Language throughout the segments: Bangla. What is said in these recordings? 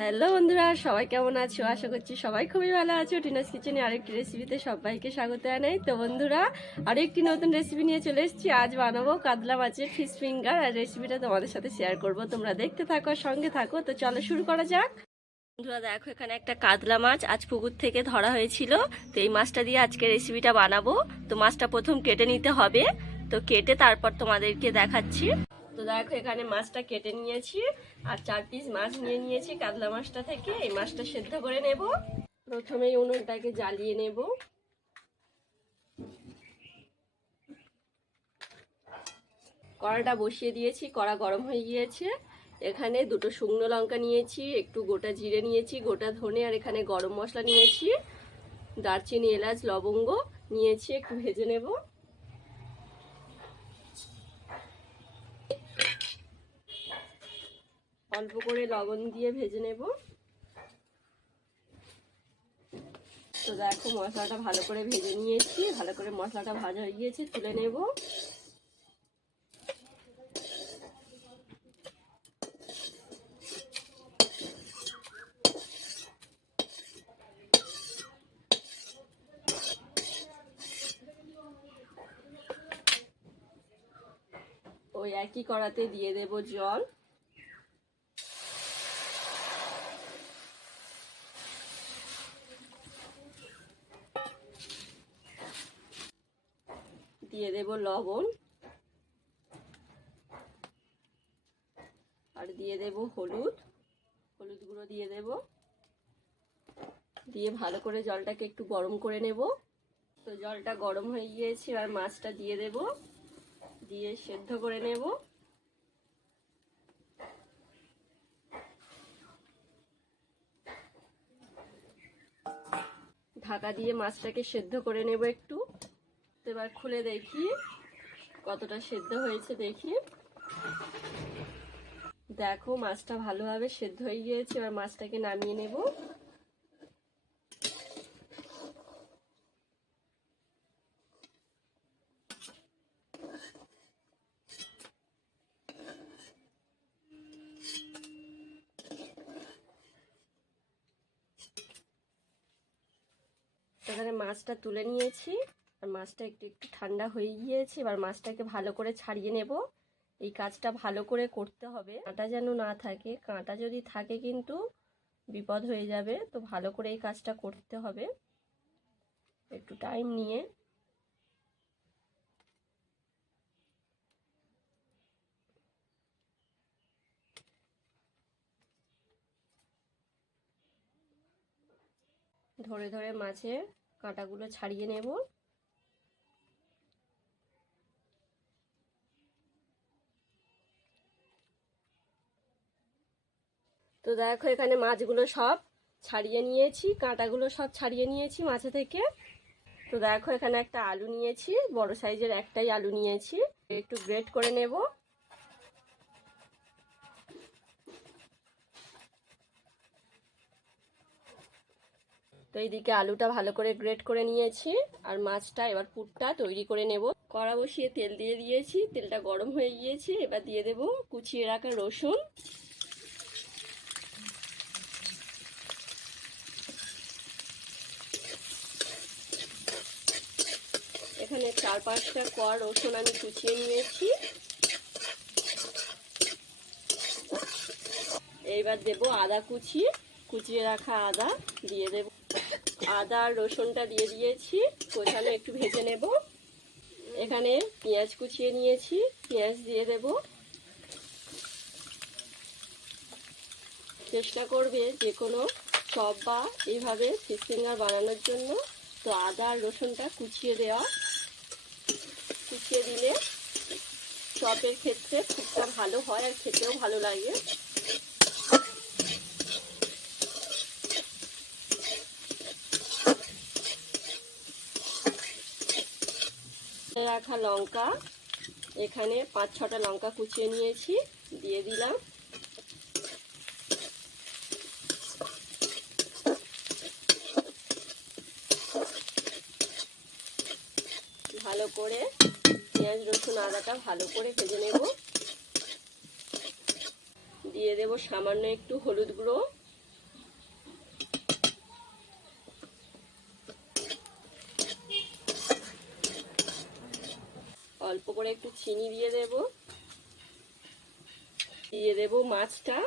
হ্যালো বন্ধুরা, সবাই কেমন আছো? আশা করছি সবাই খুবই ভালো আছো। টিনাস কিচেনে আরেকটি রেসিপিতে সবাইকে স্বাগত জানাই। তো বন্ধুরা, আরেকটি নতুন রেসিপি নিয়ে চলে এসেছি। আজ বানাবো কাতলা মাছের ফিশ ফিঙ্গার, আর রেসিপিটা তোমাদের সাথে শেয়ার করব। তোমরা দেখতে থাকো, সঙ্গে থাকো। তো চলো শুরু করা যাক। বন্ধুরা দেখো, এখানে একটা কাতলা মাছ আজ পুকুর থেকে ধরা হয়েছিল। তো এই মাছটা দিয়ে আজকে রেসিপিটা বানাবো। তো মাছটা প্রথম কেটে নিতে হবে। তো কেটে তারপর তোমাদেরকে দেখাচ্ছি। তো দেখো, এখানে মাছটা কেটে নিয়েছি আর 4 পিস মাছ নিয়ে নিয়েছি কাতলা মাছটা থেকে। এই মাছটা সেদ্ধ করে নেব। প্রথমেই উনুনটাকে জ্বালিয়ে নেব। কড়াটা বসিয়ে দিয়েছি, কড়া গরম হয়ে গিয়েছে। এখানে দুটো শুকনো লঙ্কা নিয়েছি, একটু গোটা জিরে নিয়েছি, গোটা ধনে, আর এখানে গরম মশলা নিয়েছি, দারচিনি, এলাচ, লবঙ্গ নিয়েছি। একটু ভেজে নেব। অল্প করে লবণ দিয়ে ভেজে নেব। তো দেখো, মশলাটা ভালো করে ভেজে নিয়েছি। ভালো করে মশলাটা ভাজা হয়ে গিয়েছে, তুলে নেব। ওই একই কড়াতে দিয়ে দেব জল। দিয়ে দেব লবণ, আর দিয়ে দেব হলুদ গুঁড়ো দিয়ে দেব। দিয়ে ভালো করে জলটাকে একটু গরম করে নেব। তো জলটা গরম হয়ে গিয়েছে, আর মাছটা দিয়ে দেব, দিয়ে সেদ্ধ করে নেব। ঢাকা দিয়ে মাছটাকে সেদ্ধ করে নেব একটু। এবার খুলে দেখি কতটা সেদ্ধ হয়েছে। দেখি, দেখো মাছটা ভালোভাবে সেদ্ধ হয়ে গিয়েছে। এবার মাছটাকে নামিয়ে নেব। এখানে মাছটা তুলে নিয়েছি, আর মাছটা একটু একটু ঠান্ডা হয়ে গিয়েছে। এবার মাছটাকে ভালো করে ছাড়িয়ে নেব। এই কাজটা ভালো করে করতে হবে, কাঁটা যেন না থাকে। কাঁটা যদি থাকে কিন্তু বিপদ হয়ে যাবে। তো ভালো করে এই কাজটা করতে হবে, একটু টাইম নিয়ে। ধরে ধরে মাছের কাঁটাগুলো ছাড়িয়ে নেব। তো দেখো, এখানে মাছগুলো সব ছাড়িয়ে নিয়েছি, কাঁটাগুলো সব ছাড়িয়ে নিয়েছি মাছে থেকে। তো দেখো, এখানে একটা আলু নিয়েছি, বড় সাইজের একটাই আলু নিয়েছি। একটু গ্রেট করে নেব। তো এইদিকে আলুটা ভালো করে গ্রেট করে নিয়েছি, আর মাছটা এবার পুরটা তৈরি করে নেব। কড়া বসিয়ে তেল দিয়ে দিয়েছি, তেলটা গরম হয়ে গিয়েছে। এবার দিয়ে দেব কুচিয়ে রাখা রসুন, এখানে 4-5টা কোয়া রসুন আমি কুচিয়ে নিয়েছি। এইবার দেব আদা কুচি, কুচিয়ে রাখা আদা দিয়ে দেব। আদা আর রসুনটা দিয়ে দিয়েছি, কোচানো একটু ভেজে নেব। এখানে পেঁয়াজ কুচিয়ে নিয়েছি, পেঁয়াজ দিয়ে দেব। চেষ্টা করবে যে কোনো চপ বা এইভাবে ফিশ ফিঙ্গার বানানোর জন্য তো আদা আর রসুনটা কুচিয়ে দেওয়া। কুচিয়ে দিলে চপের ক্ষেত্রে খুবটা ভালো হয়, আর খেতেও ভালো লাগে। রাখা লঙ্কা, এখানে 5-6টা লঙ্কা কুচিয়ে নিয়েছি, দিয়ে দিলাম। ভালো করে পেঁয়াজ রসুন আদাটা ভালো করে ভেজে নেব। দিয়ে দেব সামান্য একটু হলুদ গুঁড়ো, করে একটু চিনি দিয়ে দেব, দিয়ে দেব মাছটা।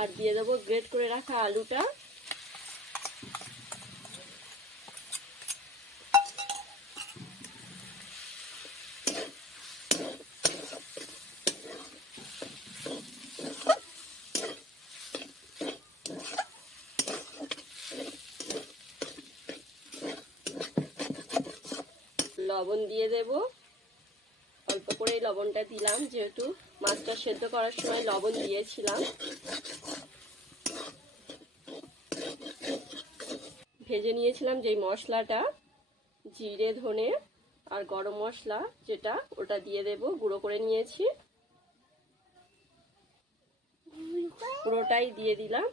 আর দিয়ে দেবো গ্রেট করে রাখা আলুটা। লবণ দিয়ে দেব, অল্প করেই লবণটা দিলাম, যেহেতু মাছটা সেদ্ধ করার সময় লবণ দিয়েছিলাম। ভেজে নিয়েছিলাম যেই মশলাটা, জিরে ধনে আর গরম মশলা যেটা, ওটা দিয়ে দেব, গুঁড়ো করে নিয়েছি, পুরোটাই দিয়ে দিলাম।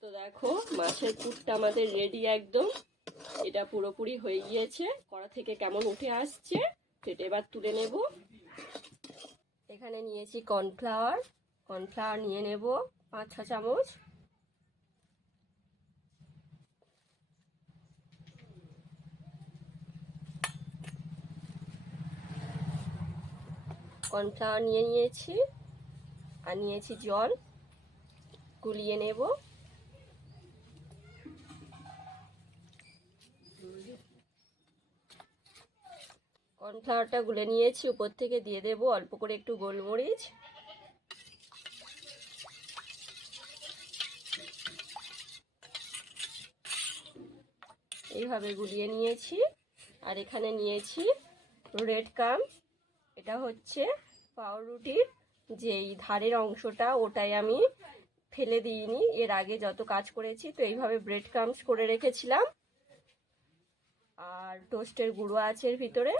তো দেখো মাছের পুরটা আমাদের রেডি একদম। এটা পুরোপুরি হয়ে গিয়েছে, কড়া থেকে কেমন উঠে আসছে, সেটা এবার তুলে নেব। এখানে নিয়েছি কর্নফ্লাওয়ার, কর্নফ্লাওয়ার নিয়ে নেব 5-6 চামচ। কর্নফ্লাওয়ার নিয়ে নিয়েছি, আর নিয়েছি জল, গুলিয়ে নেব। কর্নফ্লাওয়ারটা গুলে নিয়েছি, উপর থেকে দিয়ে দেব অল্প করে একটু গোলমরিচ। এইভাবে গুলিয়ে নিয়েছি। আর এখানে নিয়েছি রেড কাম, এটা হচ্ছে পাউরুটির যেই ধারের অংশটা, ওটাই আমি ফেলে দিইনি এর আগে যত কাজ করেছি। তো এইভাবে ব্রেড ক্রাম্বস করে রেখেছিলাম। আর টোস্টের গুঁড়ো আছে এর ভিতরে।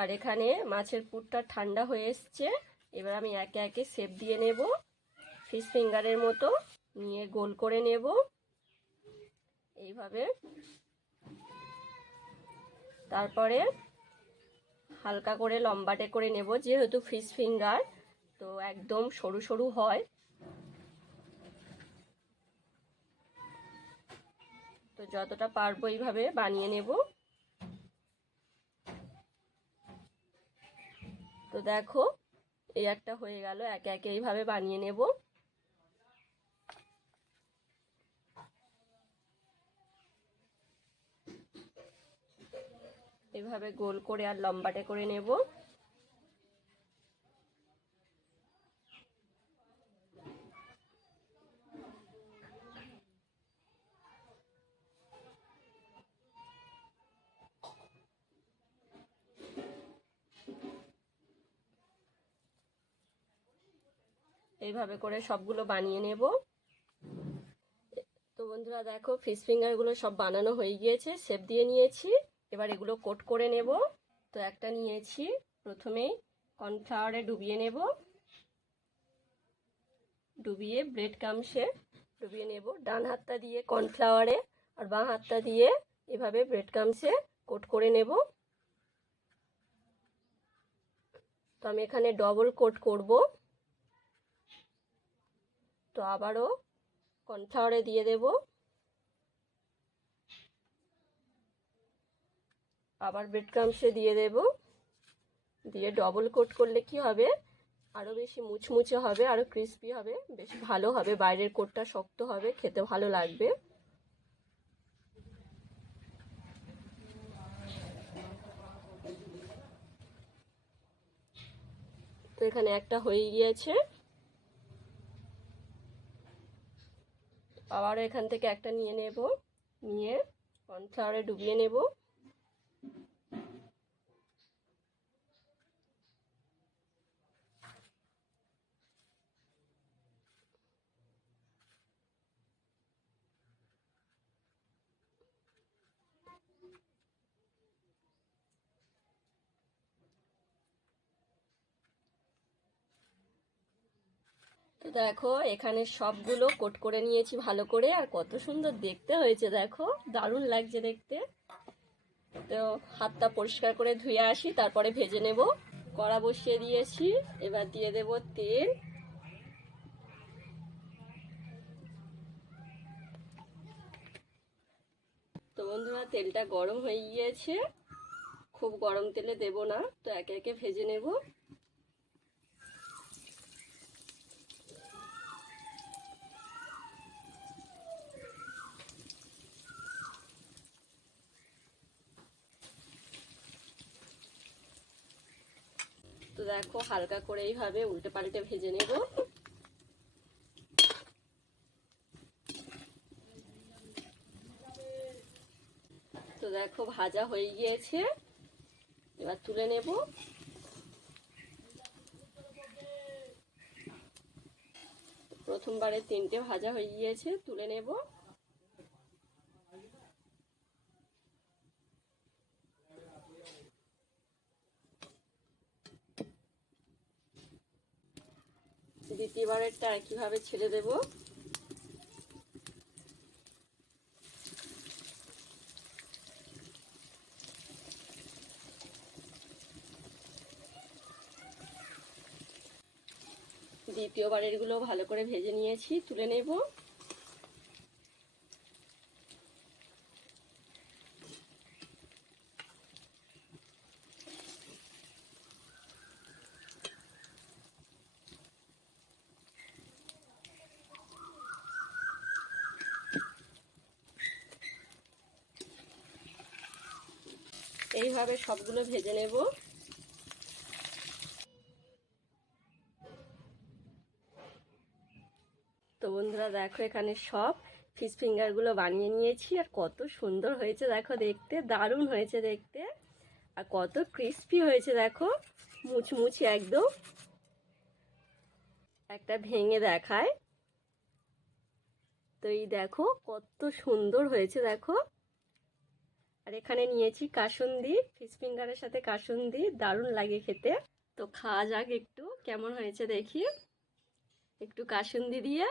আর এখানে মাছের পুরটা ঠান্ডা হয়ে এসছে, এবার আমি একে একে শেপ দিয়ে নেব, ফিশ ফিঙ্গারের মতো নিয়ে গোল করে নেব এইভাবে। তারপরে হালকা করে লম্বাটে করে নেব, যেহেতু ফিশ ফিঙ্গার তো একদম সরু সরু হয়, তো যতটা পারবো এইভাবে বানিয়ে নেব। তো দেখো এই একটা হয়ে গেল, একে একে এইভাবে বানিয়ে নেব। এইভাবে গোল করে আর লম্বাটে করে নেব। এইভাবে করে সবগুলো বানিয়ে নেব। তো বন্ধুরা দেখো ফিশ ফিঙ্গারগুলো সব বানানো হয়ে গিয়েছে, শেপ দিয়ে নিয়েছি। এবার এগুলো কোট করে নেব। তো একটা নিয়েছি, প্রথমেই কর্নফ্লাওয়ারে ডুবিয়ে নেব, ডুবিয়ে ব্রেড ক্রাম্বসে ডুবিয়ে নেব। ডান হাতটা দিয়ে কর্নফ্লাওয়ারে আর বাঁ হাতটা দিয়ে এভাবে ব্রেড ক্রাম্বসে কোট করে নেব। তো আমি এখানে ডবল কোট করব। তো আবারও কর্নফ্লাওয়ারে দিয়ে দেব, আবার ব্রেড ক্রাম্বসে দিয়ে দেব, দিয়ে ডবল কোট করলে কি হবে, আরও বেশি মুচমুচে হবে, আরও ক্রিস্পি হবে, বেশ ভালো হবে। বাইরের কোটটা শক্ত হবে, খেতে ভালো লাগবে। তো এখানে একটা হয়ে গিয়েছে, আবারও এখান থেকে একটা নিয়ে নেব, নিয়ে কর্নফ্লাওয়ারে ডুবিয়ে নেব। তো দেখো এখানে সবগুলো কোট করে নিয়েছি ভালো করে, আর কত সুন্দর দেখতে হয়েছে দেখো, দারুণ লাগছে দেখতে। তো হাতটা পরিষ্কার করে ধুয়ে আসি, তারপরে ভেজে নেব। কড়া বসিয়ে দিয়েছি, এবার দিয়ে দেব তেল। তো বন্ধুরা তেলটা গরম হয়ে গিয়েছে, খুব গরম তেলে দেব না, তো একে একে ভেজে নেব। তো দেখো হালকা করে এইভাবে উল্টে পাল্টে ভেজে নেব। তো দেখো ভাজা হয়ে গিয়েছে, এবার তুলে নেব। প্রথমবারে 3টে ভাজা হয়ে গিয়েছে, তুলে নেব। দ্বিতীয়বারেরটা একইভাবে ছেড়ে দেব। দ্বিতীয়বারের গুলো ভালো করে ভেজে নিয়েছি, তুলে নেব। এইভাবে সবগুলো ভেজে নেব। তো বন্ধুরা দেখো এখানে সব ফিশ ফিঙ্গারগুলো বানিয়ে নিয়েছি, আর কত সুন্দর হয়েছে দেখো দেখতে, দারুণ হয়েছে দেখতে, আর কত ক্রিস্পি হয়েছে দেখো, মুচমুচে একদম। একটা ভেঙে দেখায়। তো এই দেখো কত সুন্দর হয়েছে দেখো। আর এখানে নিয়েছি কাসুন্দি, ফিশ ফিঙ্গারের সাথে কাসুন্দি, দারুণ লাগে খেতে। তো খাওয়া যাক একটু, কেমন হয়েছে দেখি, একটু কাসুন্দি দিয়ে।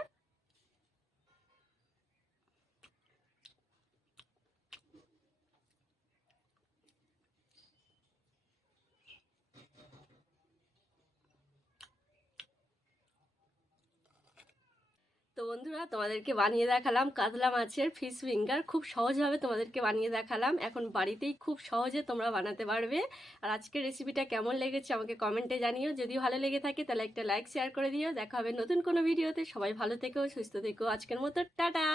তো বন্ধুরা তোমাদেরকে বানিয়ে দেখালাম কাতলা মাছের ফিশ ফিঙ্গার, খুব সহজভাবে তোমাদেরকে বানিয়ে দেখালাম। এখন বাড়িতেই খুব সহজে তোমরা বানাতে পারবে। আর আজকের রেসিপিটা কেমন লেগেছে আমাকে কমেন্টে জানিও, যদি ভালো লেগে থাকে তাহলে একটা লাইক শেয়ার করে দিও। দেখা হবে নতুন কোনো ভিডিওতে, সবাই ভালো থেকো, সুস্থ থেকো, আজকের মতো টাটা।